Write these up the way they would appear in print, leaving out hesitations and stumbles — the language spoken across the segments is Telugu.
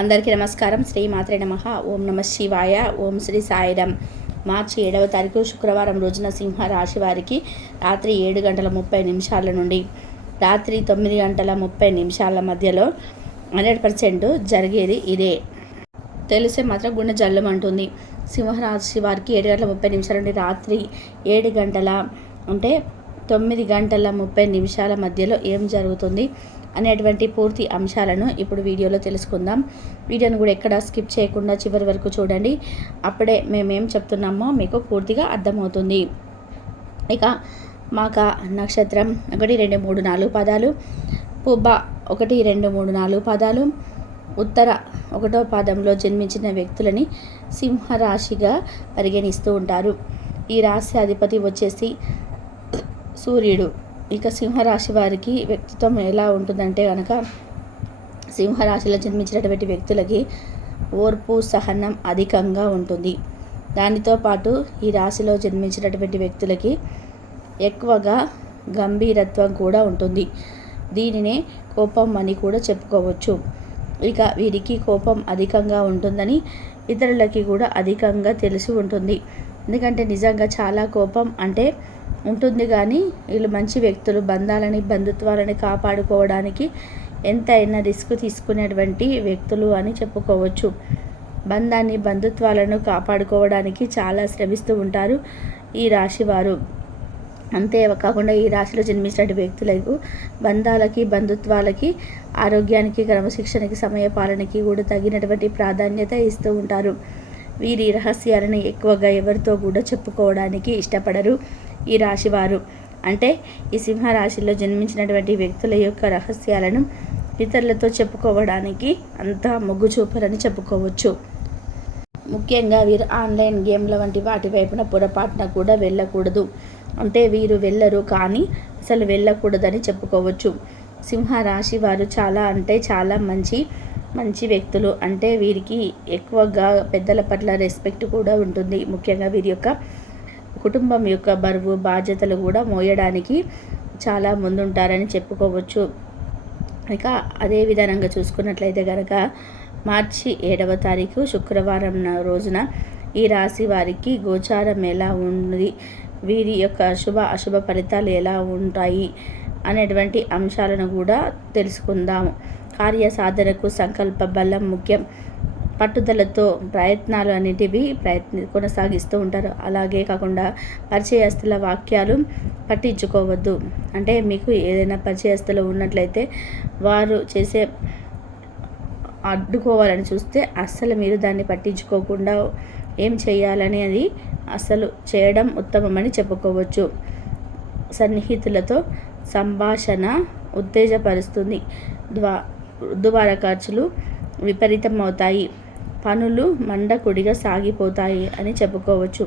అందరికీ నమస్కారం. శ్రీ మాత్రే నమః. ఓం నమ శివాయ. ఓం శ్రీ సాయిరామ్. మార్చి 7వ తారీఖు శుక్రవారం రోజున సింహ రాశి వారికి రాత్రి 7:30 నుండి రాత్రి 9:30 మధ్యలో 100% జరిగేది ఇదే. తెలిసే మాత్రం గుండె జల్లుమంటుంది. సింహరాశి వారికి 7:30 నుండి రాత్రి 7 గంటల అంటే 9:30 మధ్యలో ఏం జరుగుతుంది అనేటువంటి పూర్తి అంశాలను ఇప్పుడు వీడియోలో తెలుసుకుందాం. వీడియోను కూడా ఎక్కడ స్కిప్ చేయకుండా చివరి వరకు చూడండి. అప్పుడే మేమేం చెప్తున్నామో మీకు పూర్తిగా అర్థమవుతుంది. ఇక మాక నక్షత్రం 1, 2, 3, 4 పాదాలు, పుబ్బ 1, 2, 3, 4 పాదాలు, ఉత్తర 1వ పాదంలో జన్మించిన వ్యక్తులని సింహరాశిగా పరిగణిస్తూ ఉంటారు. ఈ రాశి అధిపతి వచ్చేసి సూర్యుడు. ఇక సింహరాశి వారికి వ్యక్తిత్వం ఎలా ఉంటుందంటే కనుక, సింహరాశిలో జన్మించినటువంటి వ్యక్తులకి ఓర్పు సహనం అధికంగా ఉంటుంది. దానితో పాటు ఈ రాశిలో జన్మించినటువంటి వ్యక్తులకి ఎక్కువగా గంభీరత్వం కూడా ఉంటుంది. దీనినే కోపం అని కూడా చెప్పుకోవచ్చు. ఇక వీరికి కోపం అధికంగా ఉంటుందని ఇతరులకి కూడా అధికంగా తెలిసి ఉంటుంది. ఎందుకంటే నిజంగా చాలా కోపం అంటే ఉంటుంది, కానీ వీళ్ళు మంచి వ్యక్తులు. బంధుత్వాలని కాపాడుకోవడానికి ఎంతైనా రిస్క్ తీసుకునేటువంటి వ్యక్తులు అని చెప్పుకోవచ్చు. బంధుత్వాలను కాపాడుకోవడానికి చాలా శ్రమిస్తూ ఉంటారు ఈ రాశివారు. అంతేకాకుండా ఈ రాశిలో జన్మించిన వ్యక్తులకు బంధుత్వాలకి, ఆరోగ్యానికి, క్రమశిక్షణకి, సమయపాలనకి కూడా తగినటువంటి ప్రాధాన్యత ఇస్తూ ఉంటారు. వీరి రహస్యాలను ఎక్కువగా ఎవరితో కూడా చెప్పుకోవడానికి ఇష్టపడరు ఈ రాశివారు. అంటే ఈ సింహరాశిలో జన్మించినటువంటి వ్యక్తుల యొక్క రహస్యాలను ఇతరులతో చెప్పుకోవడానికి అంతా మొగ్గు చూపరని చెప్పుకోవచ్చు. ముఖ్యంగా వీరు ఆన్లైన్ గేమ్ల వంటి వాటి వైపున పొరపాటున కూడా వెళ్ళకూడదు. అంటే వీరు వెళ్ళరు, కానీ అసలు వెళ్ళకూడదని చెప్పుకోవచ్చు. సింహరాశి వారు చాలా మంచి వ్యక్తులు. అంటే వీరికి ఎక్కువగా పెద్దల పట్ల రెస్పెక్ట్ కూడా ఉంటుంది. ముఖ్యంగా వీరి యొక్క కుటుంబం యొక్క బరువు బాధ్యతలు కూడా మోయడానికి చాలా ముందుంటారని చెప్పుకోవచ్చు. ఇక అదే విధానంగా చూసుకున్నట్లయితే కనుక మార్చి 7వ తారీఖు శుక్రవారం రోజున ఈ రాశి వారికి గోచారం ఎలా ఉంది, వీరి యొక్క అశుభ ఫలితాలు ఎలా ఉంటాయి అనేటువంటి అంశాలను కూడా తెలుసుకుందాము. కార్య సాధనకు సంకల్ప బలం ముఖ్యం. పట్టుదలతో ప్రయత్నాలు అనేటివి కొనసాగిస్తూ ఉంటారు. అలాగే కాకుండా పరిచయస్తుల వాక్యాలు పట్టించుకోవద్దు. అంటే మీకు ఏదైనా పరిచయస్తులు ఉన్నట్లయితే వారు చేసే అడ్డుకోవాలని చూస్తే అస్సలు మీరు దాన్ని పట్టించుకోకుండా ఏం చేయాలని అది అస్సలు చేయడం ఉత్తమమని చెప్పుకోవచ్చు. సన్నిహితులతో సంభాషణ ఉత్తేజపరుస్తుంది. దుబారా ఖర్చులు విపరీతం అవుతాయి. పనులు మండకుడిగా సాగిపోతాయి అని చెప్పుకోవచ్చు.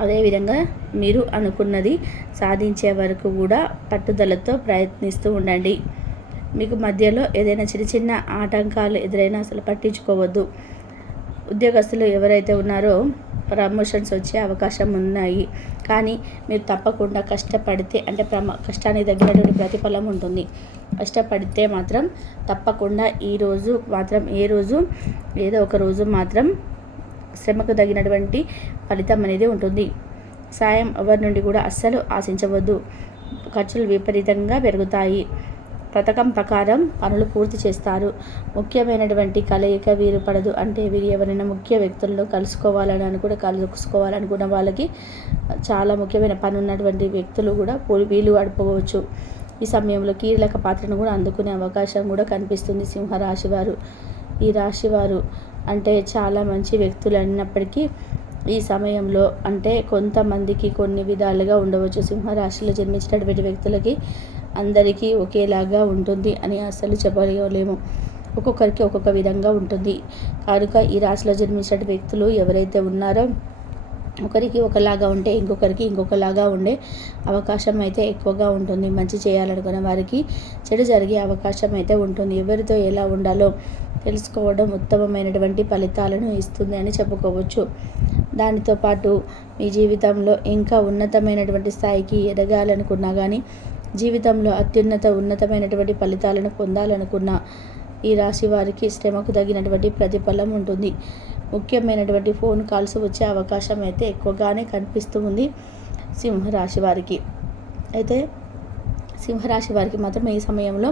అదేవిధంగా మీరు అనుకున్నది సాధించే వరకు కూడా పట్టుదలతో ప్రయత్నిస్తూ ఉండండి. మీకు మధ్యలో ఏదైనా చిన్న ఆటంకాలు ఎదురైనా అసలు పట్టించుకోవద్దు. ఉద్యోగస్తులు ఎవరైతే ఉన్నారో ప్రమోషన్స్ వచ్చే అవకాశం ఉన్నాయి, కానీ మీరు తప్పకుండా కష్టపడితే అంటే కష్టానికి తగినటువంటి ప్రతిఫలం ఉంటుంది. కష్టపడితే మాత్రం తప్పకుండా ఏదో ఒక రోజు మాత్రం శ్రమకు తగినటువంటి ఫలితం అనేది ఉంటుంది. సాయం ఎవరి నుండి కూడా అస్సలు ఆశించవద్దు. ఖర్చులు విపరీతంగా పెరుగుతాయి. పథకం ప్రకారం పనులు పూర్తి చేస్తారు. ముఖ్యమైనటువంటి కలయిక వీరు పడదు. అంటే వీరు ఎవరైనా ముఖ్య వ్యక్తులను కలుసుకోవాలనుకున్న వాళ్ళకి చాలా ముఖ్యమైన పని ఉన్నటువంటి వ్యక్తులు కూడా వీలు గడుపుకోవచ్చు. ఈ సమయంలో కీలక పాత్రను కూడా అందుకునే అవకాశం కూడా కనిపిస్తుంది సింహరాశి వారు. ఈ రాశివారు అంటే చాలా మంచి వ్యక్తులు అన్నప్పటికీ ఈ సమయంలో అంటే కొంతమందికి కొన్ని విధాలుగా ఉండవచ్చు. సింహరాశిలో జన్మించినటువంటి వ్యక్తులకి అందరికీ ఒకేలాగా ఉంటుంది అని అస్సలు చెప్పలేము. ఒక్కొక్కరికి ఒక్కొక్క విధంగా ఉంటుంది. కనుక ఈ రాశిలో జన్మించిన వ్యక్తులు ఎవరైతే ఉన్నారో ఒకరికి ఒకలాగా ఉంటే ఇంకొకరికి ఇంకొకలాగా ఉండే అవకాశం అయితే ఎక్కువగా ఉంటుంది. మంచి చేయాలనుకున్న వారికి చెడు జరిగే అవకాశం అయితే ఉంటుంది. ఎవరితో ఎలా ఉండాలో తెలుసుకోవడం ఉత్తమమైనటువంటి ఫలితాలను ఇస్తుంది అని చెప్పుకోవచ్చు. దానితో పాటు మీ జీవితంలో ఇంకా ఉన్నతమైనటువంటి స్థాయికి ఎదగాలనుకున్నా కానీ జీవితంలో ఉన్నతమైనటువంటి ఫలితాలను పొందాలనుకున్న ఈ రాశి వారికి శ్రమకు తగినటువంటి ప్రతిఫలం ఉంటుంది. ముఖ్యమైనటువంటి ఫోన్ కాల్స్ వచ్చే అవకాశం అయితే ఎక్కువగానే కనిపిస్తూ ఉంది సింహరాశి వారికి. అయితే సింహరాశి వారికి మాత్రం ఈ సమయంలో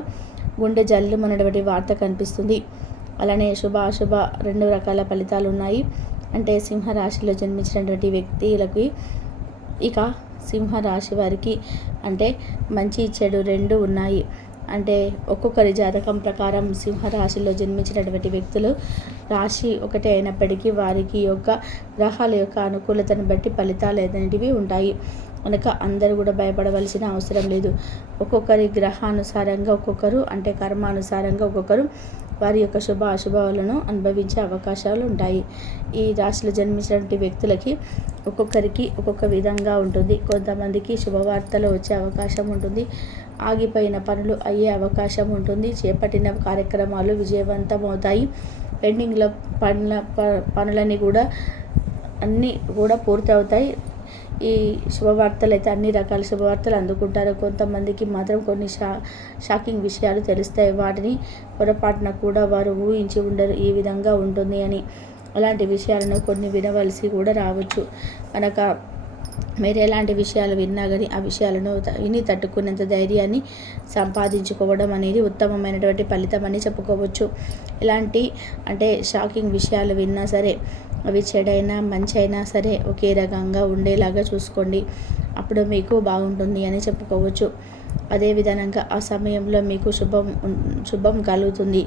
గుండె జల్లుమన్నటువంటి వార్త కనిపిస్తుంది. అలానే అశుభ 2 రకాల ఫలితాలు ఉన్నాయి. అంటే సింహరాశిలో జన్మించినటువంటి వ్యక్తులకి, ఇక సింహరాశి వారికి అంటే మంచి చెడు 2 ఉన్నాయి. అంటే ఒక్కొక్కరి జాతకం ప్రకారం సింహరాశిలో జన్మించినటువంటి వ్యక్తులు రాశి ఒకటే అయినప్పటికీ వారికి యొక్క గ్రహాల యొక్క అనుకూలతను బట్టి ఫలితాలు అనేటివి ఉంటాయి. కనుక అందరూ కూడా భయపడవలసిన అవసరం లేదు. ఒక్కొక్కరి గ్రహానుసారంగా ఒక్కొక్కరు, అంటే కర్మానుసారంగా ఒక్కొక్కరు వారి యొక్క శుభ అశుభాలను అనుభవించే అవకాశాలు ఉంటాయి. ఈ రాశిలో జన్మించినటువంటి వ్యక్తులకి ఒక్కొక్కరికి ఒక్కొక్క విధంగా ఉంటుంది. కొంతమందికి శుభవార్తలు వచ్చే అవకాశం ఉంటుంది. ఆగిపోయిన పనులు అయ్యే అవకాశం ఉంటుంది. చేపట్టిన కార్యక్రమాలు విజయవంతమవుతాయి. పెండింగ్లో పనులన్నీ కూడా అన్నీ కూడా పూర్తి అవుతాయి. ఈ శుభవార్తలు అయితే అన్ని రకాల శుభవార్తలు అందుకుంటారు. కొంతమందికి మాత్రం కొన్ని షాకింగ్ విషయాలు తెలుస్తాయి. వాటిని పొరపాటున కూడా వారు ఊహించి ఉండరు ఈ విధంగా ఉంటుంది అని. అలాంటి విషయాలను కొన్ని వినవలసి కూడా రావచ్చు. కనుక మీరు ఎలాంటి విషయాలు విన్నా కానీ ఆ విషయాలను విని తట్టుకునేంత ధైర్యాన్ని సంపాదించుకోవడం అనేది ఉత్తమమైనటువంటి ఫలితం అని చెప్పుకోవచ్చు. ఎలాంటి అంటే షాకింగ్ విషయాలు విన్నా సరే, అవి చెడైనా మంచి అయినా సరే ఒకే రకంగా ఉండేలాగా చూసుకోండి. అప్పుడు మీకు బాగుంటుంది అని చెప్పుకోవచ్చు. అదేవిధంగా ఆ సమయంలో మీకు శుభం కలుగుతుంది.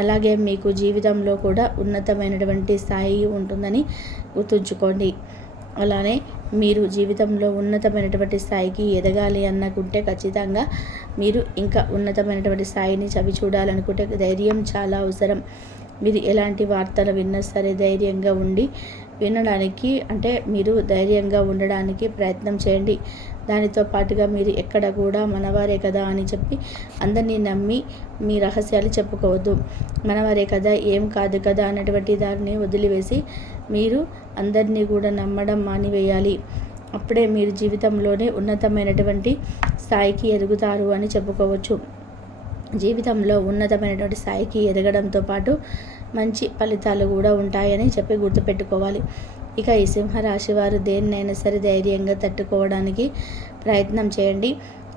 అలాగే మీకు జీవితంలో కూడా ఉన్నతమైనటువంటి స్థాయి ఉంటుందని గుర్తుంచుకోండి. అలానే మీరు జీవితంలో ఉన్నతమైనటువంటి స్థాయికి ఎదగాలి అనుకుంటే ఖచ్చితంగా మీరు ఇంకా ఉన్నతమైనటువంటి స్థాయిని చూడాలనుకుంటే ధైర్యం చాలా అవసరం. మీరు ఎలాంటి వార్తలు విన్నా సరే ధైర్యంగా ఉండి వినడానికి, అంటే మీరు ధైర్యంగా ఉండడానికి ప్రయత్నం చేయండి. దానితో పాటుగా మీరు ఎక్కడ కూడా మనవారే కదా అని చెప్పి అందరినీ నమ్మి మీ రహస్యాలు చెప్పుకోవద్దు. మనవారే కదా, ఏం కాదు కదా అన్నటువంటి దాన్ని వదిలివేసి మీరు అందరినీ కూడా నమ్మడం మానివేయాలి. అప్పుడే మీరు జీవితంలోనే ఉన్నతమైనటువంటి స్థాయికి ఎదుగుతారు అని చెప్పుకోవచ్చు. జీవితంలో ఉన్నతమైనటువంటి స్థాయికి ఎదగడంతో పాటు మంచి ఫలితాలు కూడా ఉంటాయని చెప్పి గుర్తుపెట్టుకోవాలి. ఇక ఈ సింహరాశి వారు దేన్నైనా సరే ధైర్యంగా తట్టుకోవడానికి ప్రయత్నం చేయండి.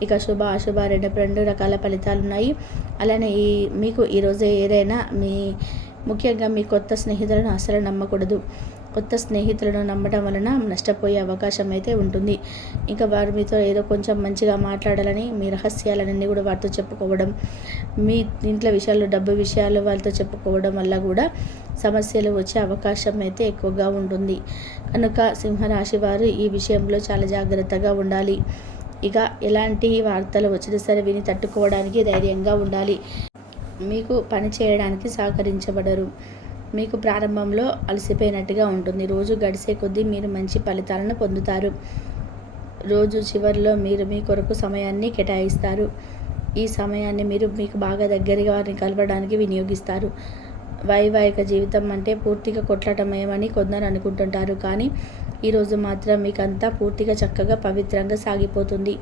ఇక శుభ అశుభ 2 రకాల ఫలితాలు ఉన్నాయి. అలానే మీకు ఈరోజు ఏదైనా ముఖ్యంగా మీ కొత్త స్నేహితులను అసలు నమ్మకూడదు. కొత్త స్నేహితులను నమ్మడం వలన నష్టపోయే అవకాశం అయితే ఉంటుంది. ఇంకా వారు మీతో ఏదో కొంచెం మంచిగా మాట్లాడాలని మీ రహస్యాలన్నీ కూడా వారితో చెప్పుకోవడం, మీ ఇంట్లో విషయాలు, డబ్బు విషయాలు వాళ్ళతో చెప్పుకోవడం వల్ల కూడా సమస్యలు వచ్చే అవకాశం అయితే ఎక్కువగా ఉంటుంది. కనుక సింహరాశి వారు ఈ విషయంలో చాలా జాగ్రత్తగా ఉండాలి. ఇక ఎలాంటి వార్తలు వచ్చినా సరే విని తట్టుకోవడానికి ధైర్యంగా ఉండాలి. మీకు పని చేయడానికి సహకరించబడరు. మీకు ప్రారంభంలో అలసిపోయినట్టుగా ఉంటుంది. రోజు గడిచే కొద్దీ మీరు మంచి ఫలితాలను పొందుతారు. రోజు చివరిలో మీరు మీ కొరకు సమయాన్ని కేటాయిస్తారు. ఈ సమయాన్ని మీరు మీకు బాగా దగ్గరగా వారిని కలవడానికి వినియోగిస్తారు. వైవాహిక జీవితం అంటే పూర్తిగా కొట్లాటమయమని కొందరు అనుకుంటుంటారు. కానీ ఈరోజు మాత్రం మీకంతా పూర్తిగా చక్కగా పవిత్రంగా సాగిపోతుంది.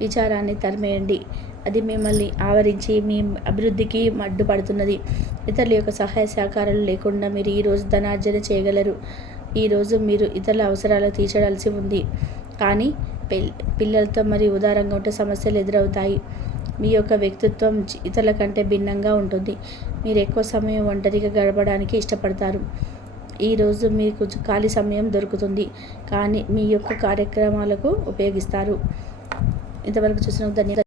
విచారాన్ని తరిమేయండి. అది మిమ్మల్ని ఆవరించి మీ అభివృద్ధికి అడ్డుపడుతున్నది. ఇతరుల యొక్క సహాయ సహకారాలు లేకుండా మీరు ఈరోజు ధనార్జన చేయగలరు. ఈరోజు మీరు ఇతరుల అవసరాలు తీర్చవలసి ఉంది. కానీ పిల్లలతో మరియు ఉదారంగా ఉంటే సమస్యలు ఎదురవుతాయి. మీ యొక్క వ్యక్తిత్వం ఇతరుల కంటే భిన్నంగా ఉంటుంది. మీరు ఎక్కువ సమయం ఒంటరిగా గడపడానికి ఇష్టపడతారు. ఈరోజు మీకు ఖాళీ సమయం దొరుకుతుంది, కానీ మీ యొక్క కార్యక్రమాలకు ఉపయోగిస్తారు. ఇంతవరకు చూసిన ధన్యవాదాలు.